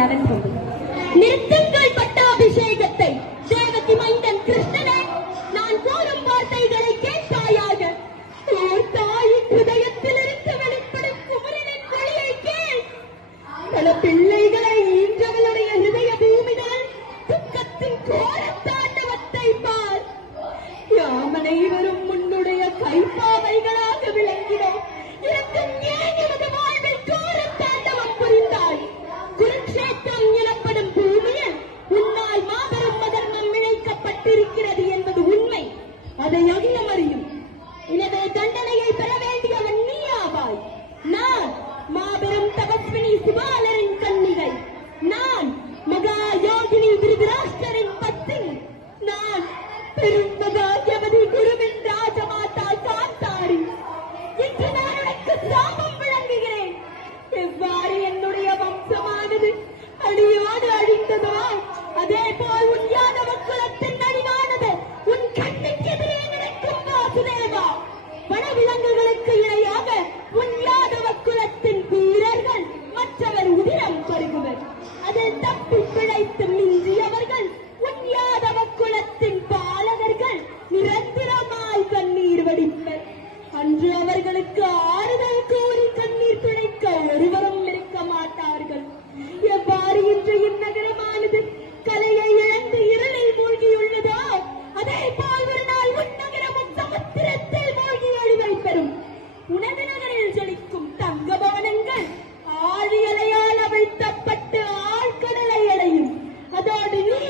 11 நிறுத்துங்கள் பட்டாபிஷேகத்தை. தேவகி மைந்தன் கிருஷ்ணனே, நான் கூறும் வார்த்தைகளை கேட்பாயாக. ஓர் தாயின் ஹிருதயத்திலிருந்து வெளிப்படும் குமரனின் மொழியை கேள். பல பிள்ளைகளை ஈன்றவளுடைய ஹிருதய பூமிதான் துக்கத்தின் கோர தாண்டவத்தை பார். யாம் அனைவரும் உன்னுடைய கைப்பாவைகளாக விளங்கினோம். இருக்கும் ஏன் எமது வாழ்வில் கோர தாண்டவம் புரிந்தாய்? குருக்ஷேத்திரம் எனப்படும் பூமியில் உன்னால் மாபெரும் மதர்மம் இழைக்கப்பட்டிருக்கிறது என்பது உண்மை. அதை அகிலம் அறியும். எனவே தண்டனையை பெற வேண்டியவன் நீ ஆவாய். நான் மாபெரும் தபஸ்வினி சிவாலரின் கன்னிகை. நான் மகா யோகினி திருதராஷ்டிரரின் பத்தினி. நான் பெரும் மகாத்யவதி குருவின் ராஜமாதா காந்தாரி. இன்று நான் உனக்கு சாபம் வழங்குகிறேன். எவ்வாறு என்னுடைய வம்சமானது அடியோடு அழிந்ததோ அதே போல் உன் யாதவ குலத்தின் அழிவானது உன் கண்ணுக்கு எதிரே நடக்கும் வாசுதேவா. வனவிலங்குகளுக்கு இணையாக உன் யாதவ குலத்தின் வீரர்கள் மற்றவர் உதிரம் பருகுவர். அதில் தப்பி பிழைத்து மிஞ்சியவர்கள் உன் யாதவ குலத்தின் பாலகர்கள் நிரந்தரமாய் கண்ணீர் வடிப்பர். அன்று அவர்களுக்கு ஆறுதல் கூறி கண்ணீர் துடைக்க ஒருவரும் இருக்க மாட்டார்கள். எவ்வாறு இன்று இந்நகரமானது கலையை இழந்து இருளில் மூழ்கியுள்ளதோ அதே போல் ஒரு நாள் உன் நகரமும் சமுத்திரத்தில் மூழ்கி அழிவை பெறும். உனது நகரில் ஜொலிக்கும் தங்க பவனங்கள் ஆழியலையால் அவிழ்த்தப்பட்டு ஆழ்கடலை அடையும். அதோடு நீ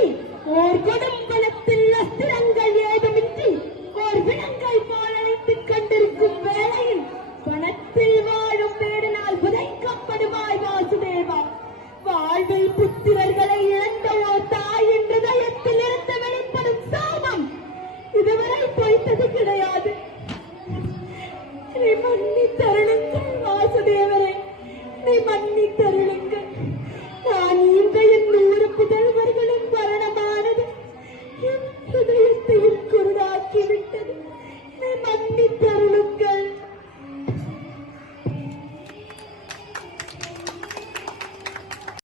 ஓர் கொடும்பலத்தில் அஸ்திரங்கள் ஏதுமின்றி ஓர் விலங்கை போல் அழைத்துக் கொண்டிருக்கும் வேளையில் வனத்தில் வாழும் வேடனால் புதைக்கப்படுவாய் வாசுதேவா. வாழ்வில் புத்திரர்களை இழந்த ஓர் தாயின் ஹிருதயத்தில் இருந்து வெளிப்படும் சாபம் இதுவரை பொய்த்தது கிடையாது. மன்னித்தர